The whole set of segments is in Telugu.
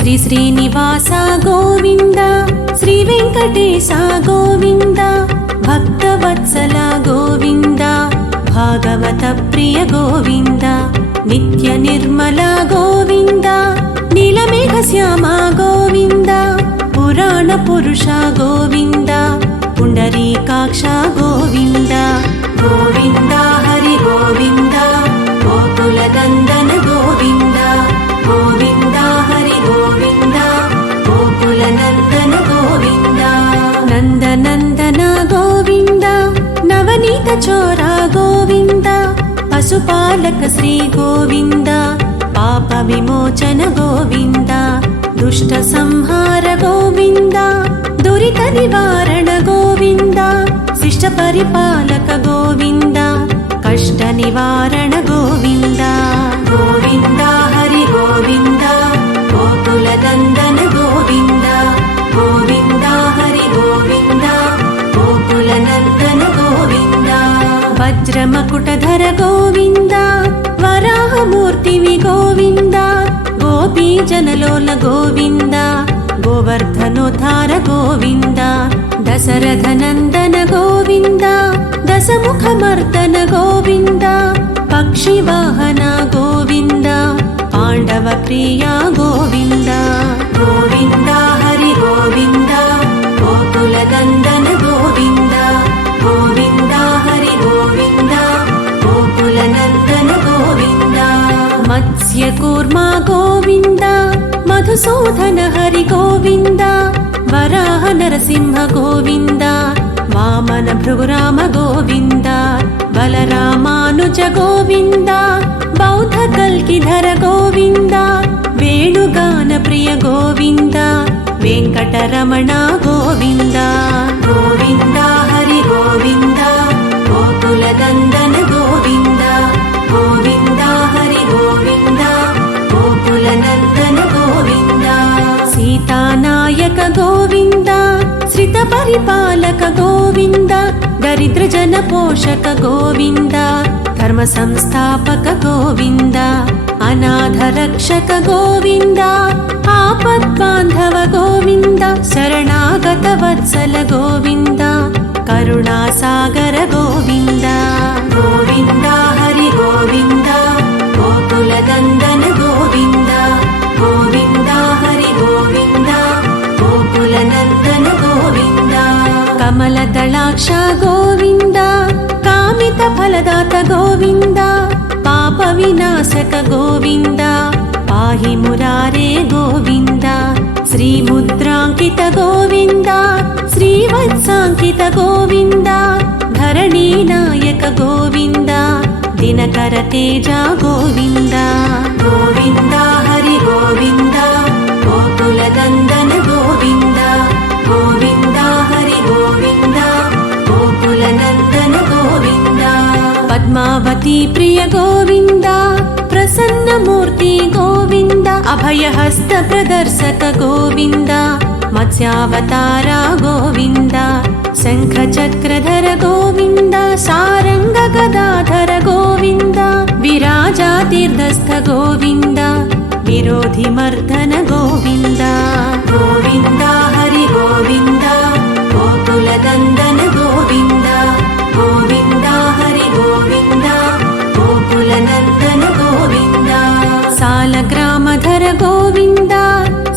శ్రీ శ్రీనివాస గోవింద, శ్రీ వెంకటేశ గోవింద, భక్తవత్సల గోవింద, భాగవత ప్రియ గోవింద, నిత్య నిర్మల గోవింద, నీలమేఘ శ్యామ గోవింద, పురాణ పురుష గోవింద, పుండరీకాక్ష గోవింద, గోవింద హరి గోవింద, గోకుల నందన గోవింద, గోవింద హరి గోవింద, గోకుల నందన గోవింద, నందనందన గోవింద, నవనీత చోర గోవింద, పశుపాలక శ్రీ గోవింద, పాప విమోచన గోవింద, దుష్ట సంహార గోవింద, దురిత నివారణ గోవింద, శిష్ట పరిపాలక గోవింద, కష్ట నివారణ గోవింద, గోవింద హరి గోవింద, గోకుల నందన గోవింద, గోవింద హరి గోవింద, గోకుల నందన గోవింద, వజ్రమకుటధర గోవింద, వరాహమూర్తివి గోవింద, గోపీ జనలోల గోవింద, గోవర్ధనోద్ధార గోవింద, దశరథ నందన గోవింద, దశముఖమర్దన గోవింద, పక్షివాహన గోవింద, పాండవ ప్రియ గోవింద, గోవింద హరి గోవింద, గోకుల నందన గోవింద, గోవింద హరి గోవింద, గోకుల నందన గోవింద, మత్స్య కూర్మ గోవింద, మధుసూదన హరి గోవింద, వరాహ నరసింహ గోవింద, వామన భృగురామ గోవింద, బలరామానుజ గోవింద, బౌద్ధ కల్కిధర గోవింద, వేణుగాన ప్రియ గోవింద, వెంకటరమణ గోవింద, గోవింద హరి గోవింద, గోకుల నందన గోవింద, గోవింద హరి గోవింద, గోకుల నందన గోవింద, సీతానాయక గోవింద, శ్రిత పరిపాలక గోవింద, దరిద్ర జన పోషక గోవింద, ధర్మ సంస్థాపక గోవింద, అనాథ రక్షక గోవింద, ఆపద్బాంధవ గోవింద, శరణాగత వత్సల గోవింద, కరుణాసాగర గోవింద, గోవింద హరి గోవింద, గోకుల నందన గోవింద, గోవింద హరి గోవింద, గోకుల నందన గోవింద, కమల దళాక్ష గోవింద, కామిత ఫలదాత గోవింద, పాప వినాశక గోవింద, పాహి మురారే గోవింద, శ్రీముద్రాంకిత గోవింద, శ్రీవత్సాంకిత గోవింద, ధరణీ నాయక గోవింద, దినకర తేజ గోవింద, గోవింద హరి గోవింద, గోకుల నందన గోవింద, గోవింద హరి గోవింద, గోకుల నందన గోవింద, పద్మావతి ప్రియ గోవింద, ప్రసన్నమూర్తి గోవింద, అభయహస్త ప్రదర్శక గోవింద, మత్స్యావతార గోవింద, శంఖ చక్రధర గోవింద, సారంగ గదాధర గోవింద, విరాజాతీర్థస్థ గోవింద, విరోధి మర్దన గోవింద, గోవింద హరి గోవింద, గోకుల నందన గోవింద, గోవింద హరి గోవింద, గోకుల నందన గోవింద, సాలగ్రామధర గోవింద,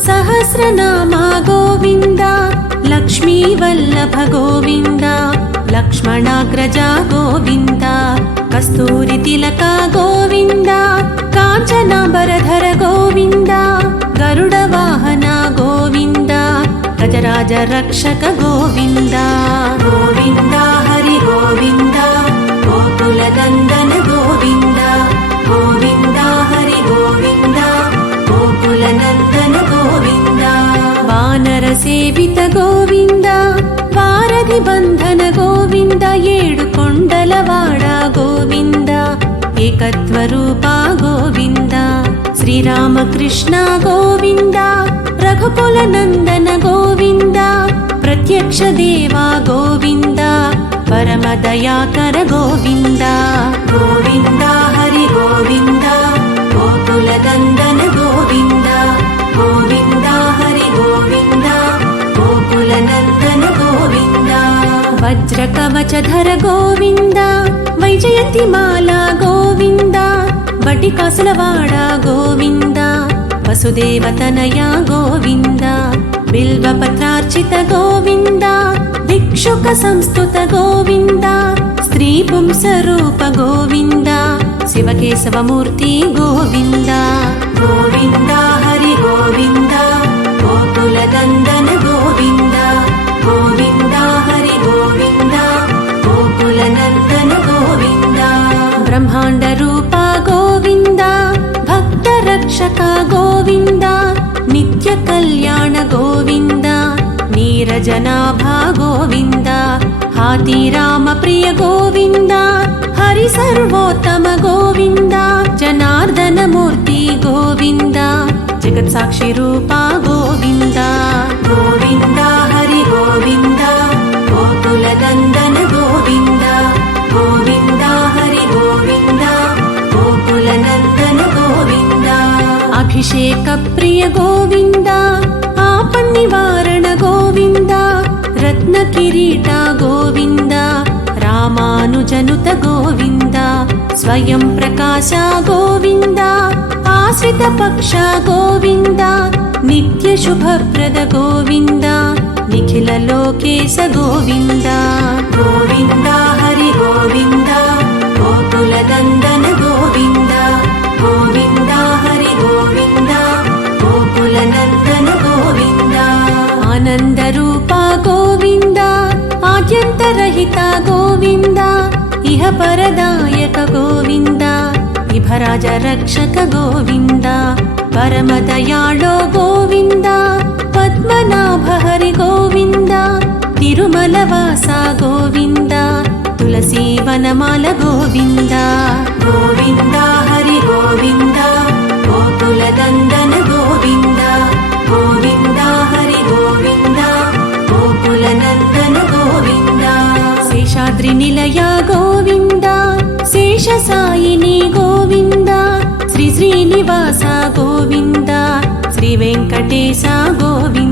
సహస్రనామ గోవింద, లక్ష్మీ వల్లభ గోవింద, లక్ష్మణాగ్రజ గోవింద, కస్తూరి తిలక గోవింద, కాంచనాంబరధర గోవింద, గరుడ వాహన గోవింద, గజరాజ రక్షక గోవింద, గోవింద హరి గోవింద, గోకుల నందన గోవింద, గోవింద హరి గోవింద, గోకుల నందన గోవింద, వానర సేవిత గోవింద, వారధి బంధన గోవింద, ఏడు కొండలవాడ గోవింద, ఏకత్వరూప గోవింద, శ్రీరామకృష్ణ గోవింద, రఘుకుల నందన గోవింద, ప్రత్యక్ష దేవా గోవింద, పరమ దయాకర గోవింద, గోవింద హరి గోవింద, గోకుల నందన గోవింద, గోవింద పంకజధర గోవింద వైజయంతిమాల గోవింద వటికాసులవాడ గోవింద వసుదేవతనయ గోవింద బిల్వపత్రార్చిత గోవింద భిక్షుక సంస్తుత గోవింద స్త్రీ పుంసరూప గోవింద శివకేశవమూర్తి గోవింద గోవింద హరి గోవింద గోకులనందన గోవింద గోవింద హరి గోవింద గోకులనందన గోవింద బ్రహ్మాండ రూప గోవింద భక్త రక్షక గోవింద నిత్య కళ్యాణ గోవింద నీరజనాభా గోవింద హాతి రామ ప్రియ గోవింద హరి సర్వోత్తమ గోవింద జనార్దన మూర్తి గోవింద జగత్ సాక్షి రూప గోవింద గోవింద హరి గోవింద గోకులనందన గోవింద గోవింద హరి గోవింద గోకులనందన గోవింద అభిషేక ప్రియ గోవింద ఆపన్నివారణ గోవింద రత్న కిరీట గోవింద రామానుజనుత గోవింద స్వయం ప్రకాశ గోవింద ఆశ్రిత పక్ష గోవింద నిత్య శుభప్రద గోవింద నిఖిల లోకేశ గోవింద గోవింద హరి గోవింద గోకులనందన గోవింద గోవింద హరి గోవింద గోకులనందన గోవింద ఆనంద రూప గోవింద ఆద్యంతరహిత గోవింద ఇహ పరదాయక గోవింద ఇభరాజ రక్షక గోవింద పరమదయాళో గోవింద పద్మనాభ హరి గోవింద తిరుమల వాస గోవింద తులసీ వనమాల గోవింద గోవింద హరి గోవింద గోకులనందన గోవింద గోవింద హరి గోవింద గోకులనందన గోవింద శేషాద్రి నిలయ గోవింద శేష సాయిని గోవింద శ్రీ శ్రీనివాస గోవింద శ్రీ వెంకటేశ గోవింద